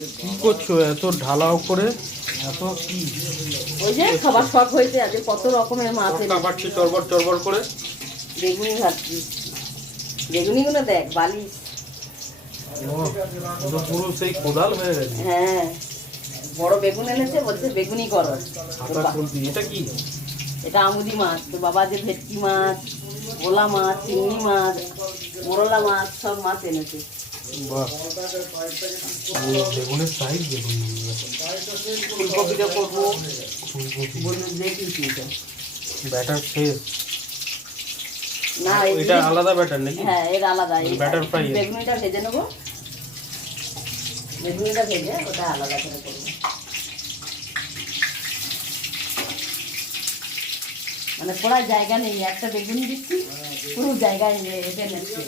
কি করছো এত ঢালাও করে? এত কি? ওই যে খাবার শখ হয়েছে, আজকে কত রকমের মাছ তরকা পাচ্ছি চরবর চরবর করে। বেগুনি ভাজছি। বেগুনিগুলো দেখ বালিশ। পুরো সেই কোদাল হয়ে গেছে। হ্যাঁ, বড় বেগুন এনেছে, বলছে বেগুনি করো। এটা কি? এটা আমুদি মাছ। তো বাবা যে ভেটকি মাছ, ভোলা মাছ, চিংড়ি মাছ, মোরলা মাছ, সব মাছ এনেছে। বাহ, বেগুনের সাইজ দেখুন। ফুলকপিটা করবো, ফুলকপি বলুন দেখিস ব্যাটার শেষ না। এটা আলাদা ব্যাটার নাকি? হ্যাঁ, এর আলাদা। Batter fry. বেগুনিটা ভেজে নেবো, বেগুনিটা ভেজে ওটা আলাদা করে করবো। মানে পড়ার জায়গা নেই, একটা বেগুনি দিচ্ছি পুরো জায়গায় এসে নিচ্ছে।